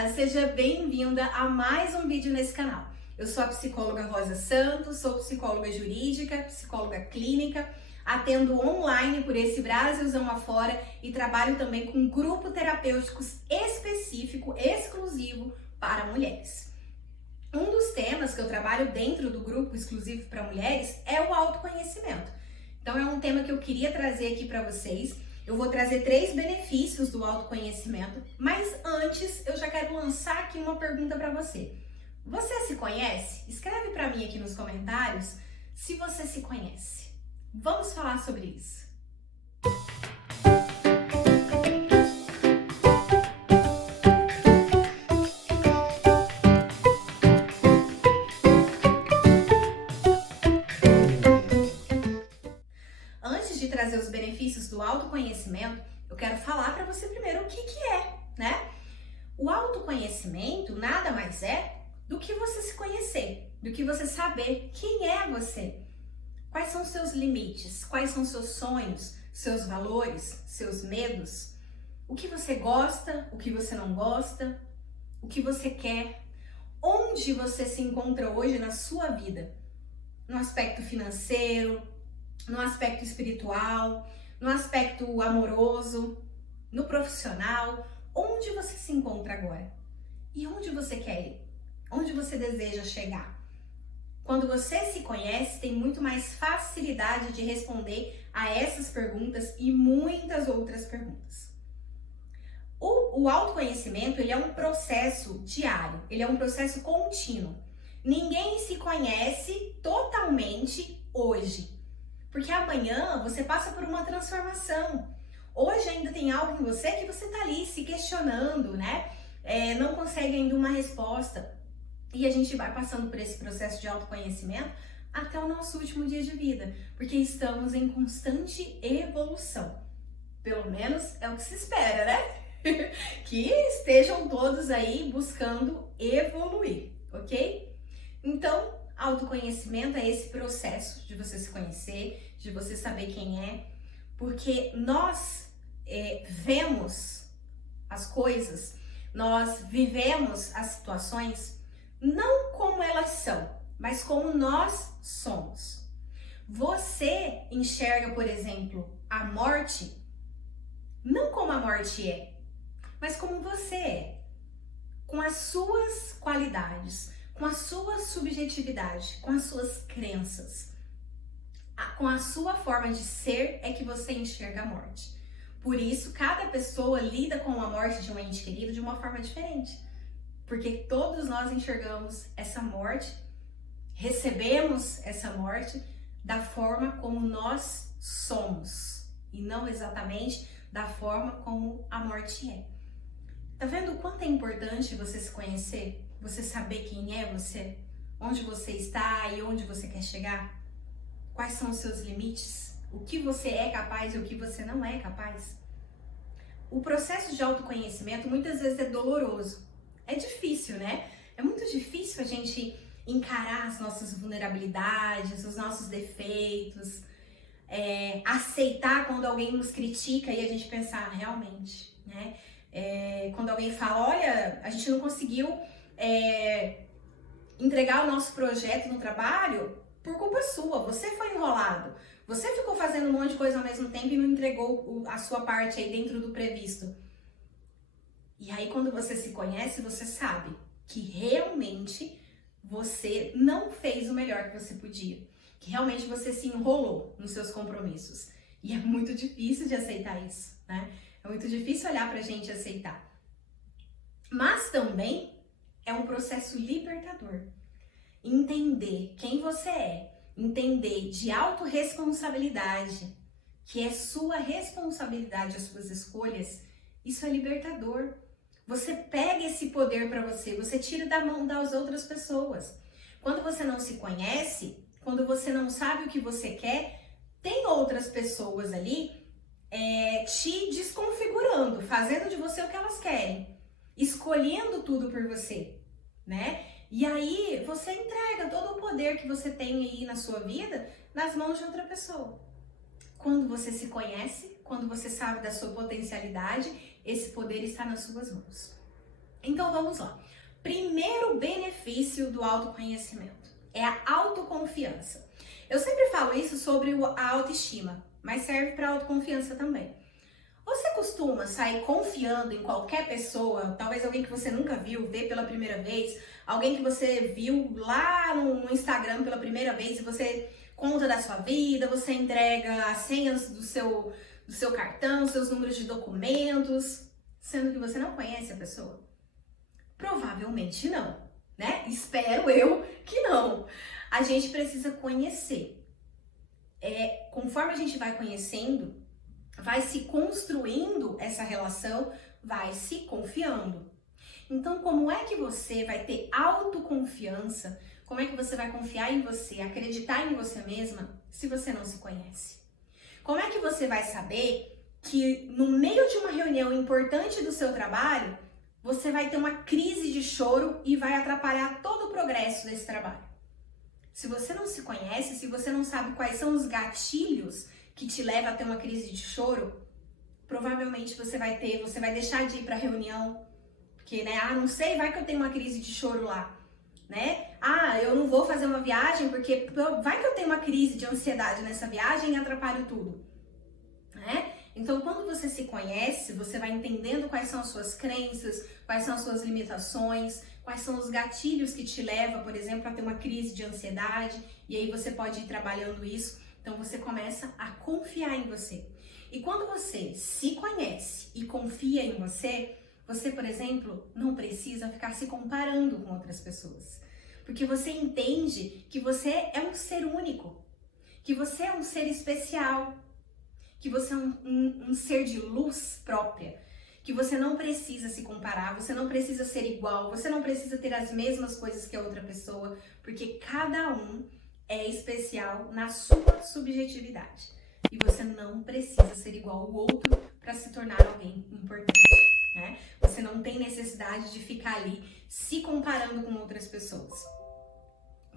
Olá, seja bem-vinda a mais um vídeo nesse canal. Eu sou a psicóloga Rosa Santos, sou psicóloga jurídica, psicóloga clínica, atendo online por esse Brasilzão afora e trabalho também com um grupo terapêutico específico, exclusivo para mulheres. Um dos temas que eu trabalho dentro do grupo exclusivo para mulheres é o autoconhecimento. Então é um tema que eu queria trazer aqui para vocês. Eu vou trazer 3 benefícios do autoconhecimento, mas antes eu já quero lançar aqui uma pergunta para você. Você se conhece? Escreve para mim aqui nos comentários se você se conhece. Vamos falar sobre isso. Antes de trazer os benefícios do autoconhecimento, eu quero falar para você primeiro o que é, né? O autoconhecimento nada mais é do que você se conhecer, do que você saber quem é você. Quais são os seus limites, quais são os seus sonhos, seus valores, seus medos, o que você gosta, o que você não gosta, o que você quer, onde você se encontra hoje na sua vida, no aspecto financeiro, no aspecto espiritual, no aspecto amoroso, no profissional, onde você se encontra agora e onde você quer ir, onde você deseja chegar. Quando você se conhece, tem muito mais facilidade de responder a essas perguntas e muitas outras perguntas. O autoconhecimento, ele é um processo diário, ele é um processo contínuo. Ninguém se conhece totalmente hoje, porque amanhã você passa por uma transformação. Hoje ainda tem algo em você que você tá ali se questionando, né? Não consegue ainda uma resposta. E a gente vai passando por esse processo de autoconhecimento até o nosso último dia de vida, porque estamos em constante evolução. Pelo menos é o que se espera, né? Que estejam todos aí buscando evoluir, ok? Então, autoconhecimento é esse processo de você se conhecer, de você saber quem é, porque nós vemos as coisas, nós vivemos as situações não como elas são, mas como nós somos. Você enxerga, por exemplo, a morte não como a morte é, mas como você é, com as suas qualidades, com a sua subjetividade, com as suas crenças, com a sua forma de ser é que você enxerga a morte. Por isso, cada pessoa lida com a morte de um ente querido de uma forma diferente. Porque todos nós enxergamos essa morte, recebemos essa morte da forma como nós somos e não exatamente da forma como a morte é. Tá vendo o quanto é importante você se conhecer? Você saber quem é você? Onde você está e onde você quer chegar? Quais são os seus limites? O que você é capaz e o que você não é capaz? O processo de autoconhecimento muitas vezes é doloroso. É difícil, né? É muito difícil a gente encarar as nossas vulnerabilidades, os nossos defeitos, aceitar quando alguém nos critica e a gente pensar, realmente, né? Quando alguém fala, olha, a gente não conseguiu entregar o nosso projeto no trabalho por culpa sua, você foi enrolado, você ficou fazendo um monte de coisa ao mesmo tempo e não entregou a sua parte aí dentro do previsto. E aí quando você se conhece, você sabe que realmente você não fez o melhor que você podia, que realmente você se enrolou nos seus compromissos. E é muito difícil de aceitar isso, né? É muito difícil olhar pra gente e aceitar. Mas também é um processo libertador. Entender quem você é, entender de autorresponsabilidade, que é sua responsabilidade as suas escolhas, isso é libertador. Você pega esse poder para você, você tira da mão das outras pessoas. Quando você não se conhece, quando você não sabe o que você quer, tem outras pessoas ali te desconfigurando, fazendo de você o que elas querem, escolhendo tudo por você, né? E aí você entrega todo o poder que você tem aí na sua vida nas mãos de outra pessoa. Quando você se conhece, quando você sabe da sua potencialidade, esse poder está nas suas mãos. Então vamos lá. Primeiro benefício do autoconhecimento é a autoconfiança. Eu sempre falo isso sobre a autoestima, mas serve para autoconfiança também. Você costuma sair confiando em qualquer pessoa, talvez alguém que você nunca viu, ver pela primeira vez, alguém que você viu lá no Instagram pela primeira vez e você conta da sua vida, você entrega as senhas do seu cartão, seus números de documentos, sendo que você não conhece a pessoa? Provavelmente não, né? Espero eu que não. A gente precisa conhecer. Conforme a gente vai conhecendo, vai se construindo essa relação, vai se confiando. Então, como é que você vai ter autoconfiança? Como é que você vai confiar em você, acreditar em você mesma, se você não se conhece? Como é que você vai saber que no meio de uma reunião importante do seu trabalho, você vai ter uma crise de choro e vai atrapalhar todo o progresso desse trabalho? Se você não se conhece, se você não sabe quais são os gatilhos que te leva a ter uma crise de choro, provavelmente você vai deixar de ir para a reunião, porque, né, não sei, vai que eu tenho uma crise de choro lá, né? Eu não vou fazer uma viagem porque vai que eu tenho uma crise de ansiedade nessa viagem e atrapalho tudo, né? Então, quando você se conhece, você vai entendendo quais são as suas crenças, quais são as suas limitações, quais são os gatilhos que te levam, por exemplo, a ter uma crise de ansiedade, e aí você pode ir trabalhando isso. Então, você começa a confiar em você. E quando você se conhece e confia em você, você, por exemplo, não precisa ficar se comparando com outras pessoas. Porque você entende que você é um ser único, que você é um ser especial, que você é um ser de luz própria, que você não precisa se comparar, você não precisa ser igual, você não precisa ter as mesmas coisas que a outra pessoa, porque cada um é especial na sua subjetividade. E você não precisa ser igual ao outro para se tornar alguém importante, né? Você não tem necessidade de ficar ali se comparando com outras pessoas.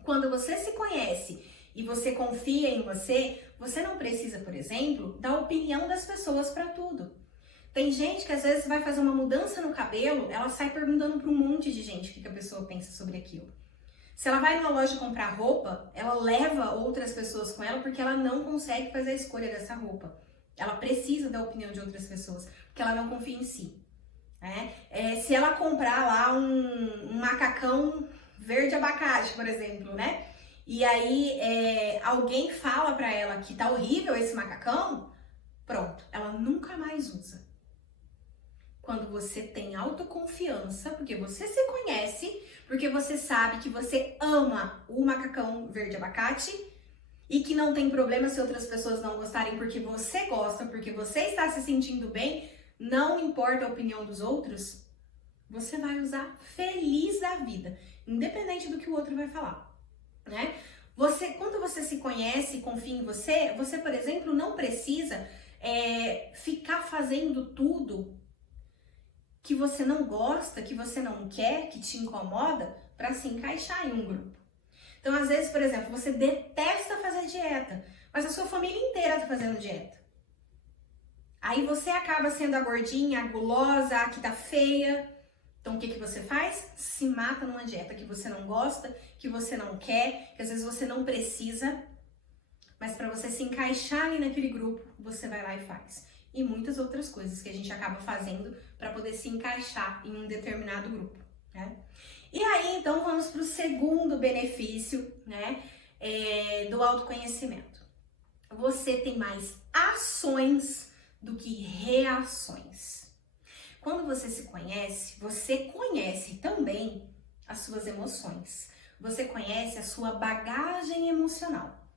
Quando você se conhece e você confia em você, você não precisa, por exemplo, da opinião das pessoas para tudo. Tem gente que às vezes vai fazer uma mudança no cabelo, ela sai perguntando para um monte de gente o que a pessoa pensa sobre aquilo. Se ela vai numa loja comprar roupa, ela leva outras pessoas com ela porque ela não consegue fazer a escolha dessa roupa. Ela precisa da opinião de outras pessoas, porque ela não confia em si. Né? Se ela comprar lá um macacão verde abacate, por exemplo, né? E aí alguém fala pra ela que tá horrível esse macacão, pronto, ela nunca mais usa. Quando você tem autoconfiança, porque você se conhece, porque você sabe que você ama o macacão verde abacate e que não tem problema se outras pessoas não gostarem porque você gosta, porque você está se sentindo bem, não importa a opinião dos outros, você vai usar feliz da vida, independente do que o outro vai falar, né? Quando você se conhece e confia em você, você, por exemplo, não precisa ficar fazendo tudo que você não gosta, que você não quer, que te incomoda, para se encaixar em um grupo. Então, às vezes, por exemplo, você detesta fazer dieta, mas a sua família inteira tá fazendo dieta. Aí você acaba sendo a gordinha, a gulosa, a que tá feia. Então, o que você faz? Se mata numa dieta que você não gosta, que você não quer, que às vezes você não precisa, mas para você se encaixar ali naquele grupo, você vai lá e faz. E muitas outras coisas que a gente acaba fazendo para poder se encaixar em um determinado grupo, né? E aí, então, vamos para o segundo benefício, né, do autoconhecimento. Você tem mais ações do que reações. Quando você se conhece, você conhece também as suas emoções. Você conhece a sua bagagem emocional.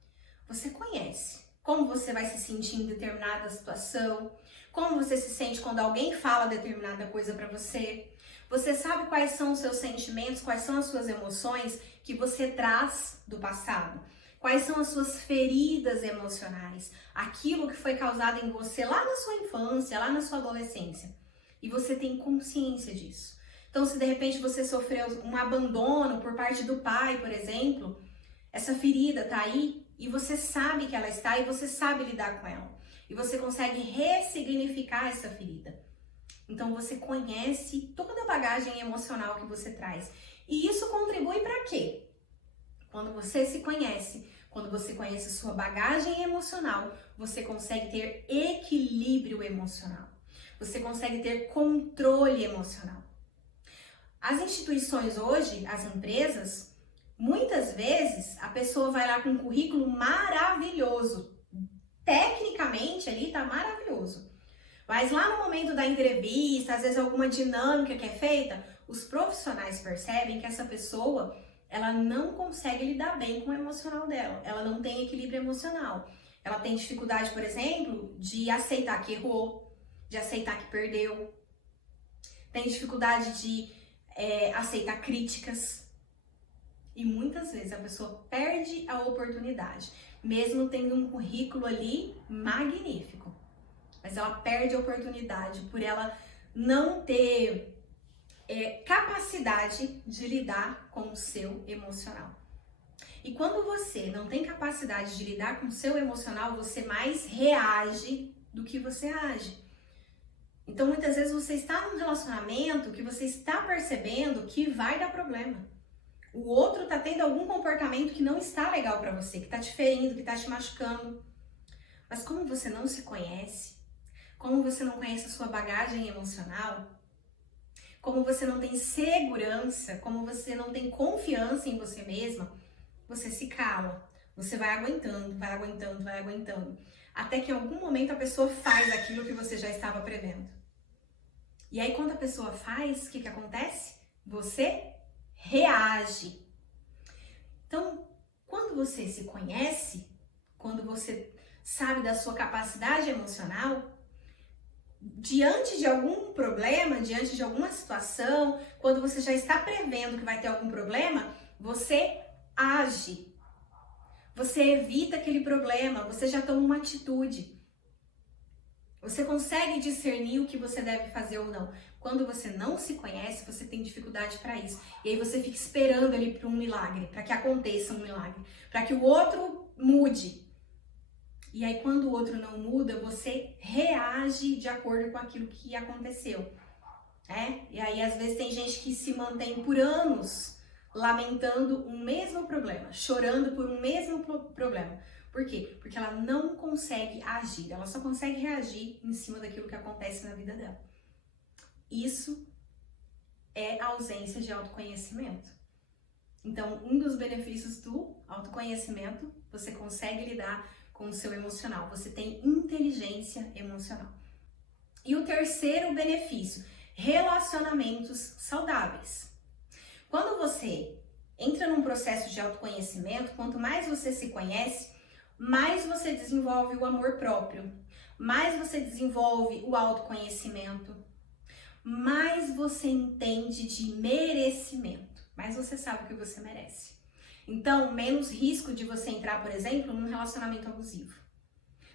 Você conhece como você vai se sentir em determinada situação, como você se sente quando alguém fala determinada coisa para você. Você sabe quais são os seus sentimentos, quais são as suas emoções que você traz do passado. Quais são as suas feridas emocionais, aquilo que foi causado em você lá na sua infância, lá na sua adolescência. E você tem consciência disso. Então, se de repente você sofreu um abandono por parte do pai, por exemplo, essa ferida tá aí e você sabe que ela está e você sabe lidar com ela. E você consegue ressignificar essa ferida. Então, você conhece toda a bagagem bagagem emocional que você traz. E isso contribui para quê? Quando você se conhece, quando você conhece sua bagagem emocional, você consegue ter equilíbrio emocional. Você consegue ter controle emocional. As instituições hoje, as empresas, muitas vezes a pessoa vai lá com um currículo maravilhoso. Tecnicamente ali tá maravilhoso. Mas lá no momento da entrevista, às vezes alguma dinâmica que é feita, os profissionais percebem que essa pessoa, ela não consegue lidar bem com o emocional dela. Ela não tem equilíbrio emocional. Ela tem dificuldade, por exemplo, de aceitar que errou, de aceitar que perdeu. Tem dificuldade de aceitar críticas. E muitas vezes a pessoa perde a oportunidade, mesmo tendo um currículo ali magnífico. Mas ela perde a oportunidade por ela não ter capacidade de lidar com o seu emocional. E quando você não tem capacidade de lidar com o seu emocional, você mais reage do que você age. Então, muitas vezes você está num relacionamento que você está percebendo que vai dar problema. O outro está tendo algum comportamento que não está legal para você, que está te ferindo, que está te machucando. Mas como você não se conhece, como você não conhece a sua bagagem emocional, como você não tem segurança, como você não tem confiança em você mesma, você se cala. Você vai aguentando, vai aguentando, vai aguentando. Até que em algum momento a pessoa faz aquilo que você já estava prevendo. E aí quando a pessoa faz, o que acontece? Você reage. Então, quando você se conhece, quando você sabe da sua capacidade emocional, diante de algum problema, diante de alguma situação, quando você já está prevendo que vai ter algum problema, você age. Você evita aquele problema, você já toma uma atitude. Você consegue discernir o que você deve fazer ou não. Quando você não se conhece, você tem dificuldade para isso. E aí você fica esperando ali para um milagre, para que aconteça um milagre, para que o outro mude. E aí quando o outro não muda, você reage de acordo com aquilo que aconteceu. E aí às vezes tem gente que se mantém por anos lamentando um mesmo problema, chorando por um mesmo problema. Por quê? Porque ela não consegue agir, ela só consegue reagir em cima daquilo que acontece na vida dela. Isso é a ausência de autoconhecimento. Então, um dos benefícios do autoconhecimento, você consegue lidar com o seu emocional, você tem inteligência emocional. E o terceiro benefício, relacionamentos saudáveis. Quando você entra num processo de autoconhecimento, quanto mais você se conhece, mais você desenvolve o amor próprio, mais você desenvolve o autoconhecimento, mais você entende de merecimento, mais você sabe o que você merece. Então, menos risco de você entrar, por exemplo, num relacionamento abusivo.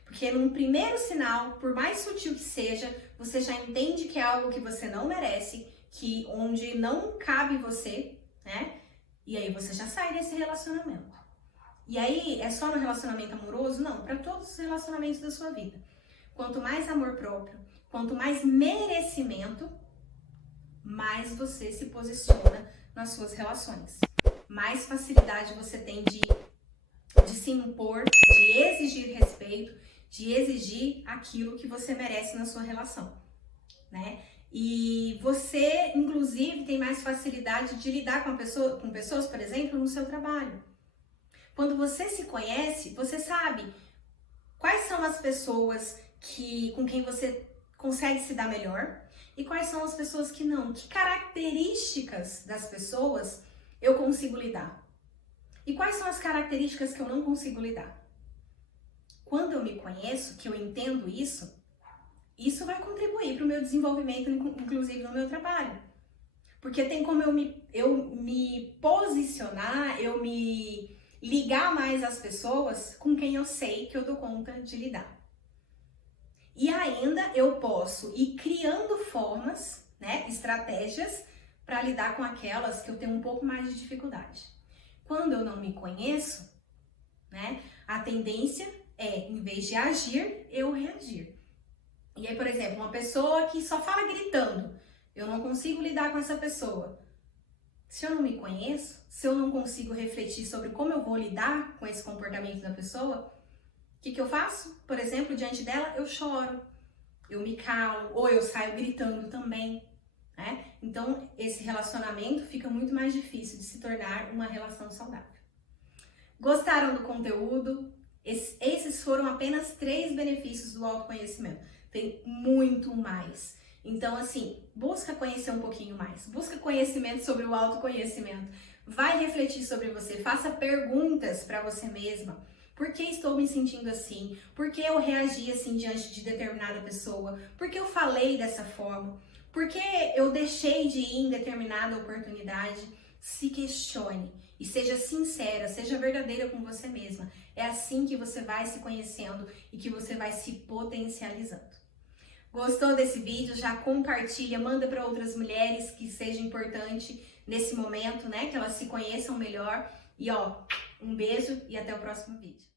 Porque num primeiro sinal, por mais sutil que seja, você já entende que é algo que você não merece, que onde não cabe você, né? E aí você já sai desse relacionamento. E aí, é só no relacionamento amoroso? Não, para todos os relacionamentos da sua vida. Quanto mais amor próprio, quanto mais merecimento, mais você se posiciona nas suas relações. Mais facilidade você tem de se impor, de exigir respeito, de exigir aquilo que você merece na sua relação, né? E você, inclusive, tem mais facilidade de lidar com pessoas, por exemplo, no seu trabalho. Quando você se conhece, você sabe quais são as pessoas com quem você consegue se dar melhor e quais são as pessoas que não. Que características das pessoas eu consigo lidar? E quais são as características que eu não consigo lidar? Quando eu me conheço, que eu entendo isso vai contribuir para o meu desenvolvimento, inclusive no meu trabalho. Porque tem como eu me posicionar, eu me ligar mais às pessoas com quem eu sei que eu dou conta de lidar. E ainda eu posso ir criando formas, né, estratégias para lidar com aquelas que eu tenho um pouco mais de dificuldade. Quando eu não me conheço, né, a tendência é, em vez de agir, eu reagir. E aí, por exemplo, uma pessoa que só fala gritando, eu não consigo lidar com essa pessoa. Se eu não me conheço, se eu não consigo refletir sobre como eu vou lidar com esse comportamento da pessoa, o que eu faço? Por exemplo, diante dela, eu choro, eu me calo, ou eu saio gritando também, né? Então, esse relacionamento fica muito mais difícil de se tornar uma relação saudável. Gostaram do conteúdo? Esses foram apenas 3 benefícios do autoconhecimento. Tem muito mais. Então, assim, busca conhecer um pouquinho mais. Busca conhecimento sobre o autoconhecimento. Vai refletir sobre você. Faça perguntas para você mesma. Por que estou me sentindo assim? Por que eu reagi assim diante de determinada pessoa? Por que eu falei dessa forma? Por que eu deixei de ir em determinada oportunidade? Se questione e seja sincera, seja verdadeira com você mesma. É assim que você vai se conhecendo e que você vai se potencializando. Gostou desse vídeo? Já compartilha, manda para outras mulheres que seja importante nesse momento, né? Que elas se conheçam melhor. E ó, um beijo e até o próximo vídeo.